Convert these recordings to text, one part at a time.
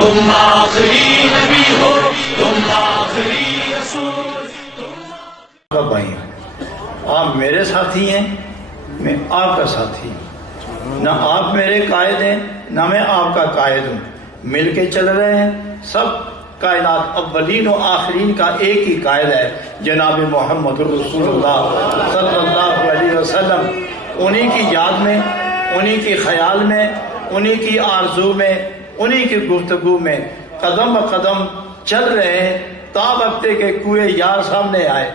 تم آخری نبی ہو، تم آخری رسول. بھائی آپ میرے ساتھی ہیں، میں آپ کا ساتھی ہوں. نہ آپ میرے قائد ہیں نہ میں آپ کا قائد ہوں. مل کے چل رہے ہیں. سب کائنات اولین و آخرین کا ایک ہی قائد ہے، جناب محمد رسول اللہ صلی اللہ علیہ وسلم. انہی کی یاد میں، انہی کی خیال میں، انہی کی آرزو میں، انہی کی گفتگو میں قدم بقدم چل رہے ہیں تا وقت کہ کوئے یار سامنے آئے.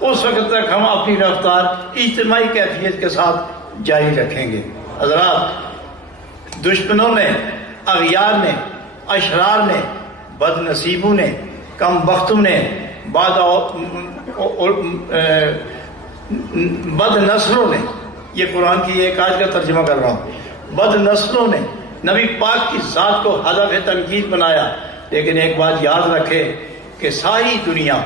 اس وقت تک ہم اپنی رفتار اجتماعی کیفیت کے ساتھ جاری رکھیں گے. حضرات، دشمنوں نے، اغیار نے، اشرار نے، بد نصیبوں نے، کم بختوں نے، بد نسلوں نے، یہ قرآن کی ایک آیت کا ترجمہ کر رہا ہوں، بد نسلوں نے نبی پاک کی ذات کو ہدف تنقید بنایا. لیکن ایک بات یاد رکھے کہ ساری دنیا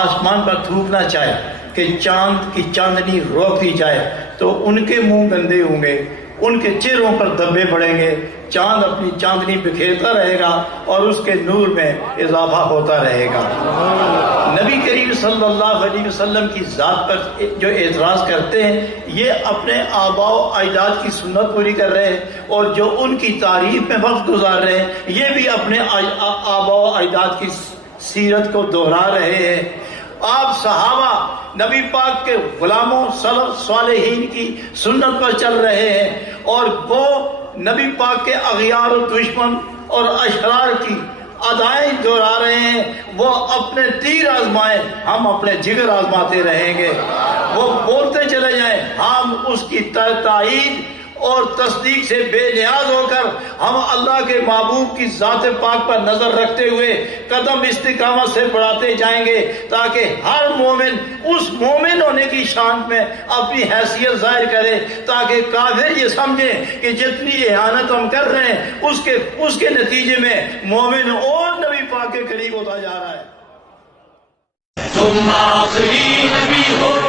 آسمان پر تھوکنا چاہے کہ چاند کی چاندنی روک دی جائے تو ان کے منہ گندے ہوں گے، ان کے چہروں پر دبے پڑیں گے. چاند اپنی چاندنی بکھیرتا رہے گا اور اس کے نور میں اضافہ ہوتا رہے گا. نبی کریم صلی اللہ علیہ وسلم کی ذات پر جو اعتراض کرتے ہیں یہ اپنے آباء و اجداد کی سنت پوری کر رہے ہیں، اور جو ان کی تعریف میں وقت گزار رہے ہیں یہ بھی اپنے آباء و اجداد کی سیرت کو دہرا رہے ہیں. آپ صحابہ نبی پاک کے غلاموں سلف صالحین کی سنت پر چل رہے ہیں، اور وہ نبی پاک کے اغیار و دشمن اور اشرار کی ادائیں دہرا رہے ہیں. وہ اپنے تیر آزمائیں، ہم اپنے جگر آزماتے رہیں گے. وہ بولتے چلے جائیں، ہم اس کی تائید اور تصدیق سے بے نیاز ہو کر ہم اللہ کے محبوب کی ذات پاک پر نظر رکھتے ہوئے قدم استقامت سے بڑھاتے جائیں گے، تاکہ ہر مومن اس مومن ہونے کی شان میں اپنی حیثیت ظاہر کرے، تاکہ کافر یہ سمجھیں کہ جتنی اہانت ہم کر رہے ہیں اس کے نتیجے میں مومن اور نبی پاک کے قریب ہوتا جا رہا ہے. تم آخری نبی ہو.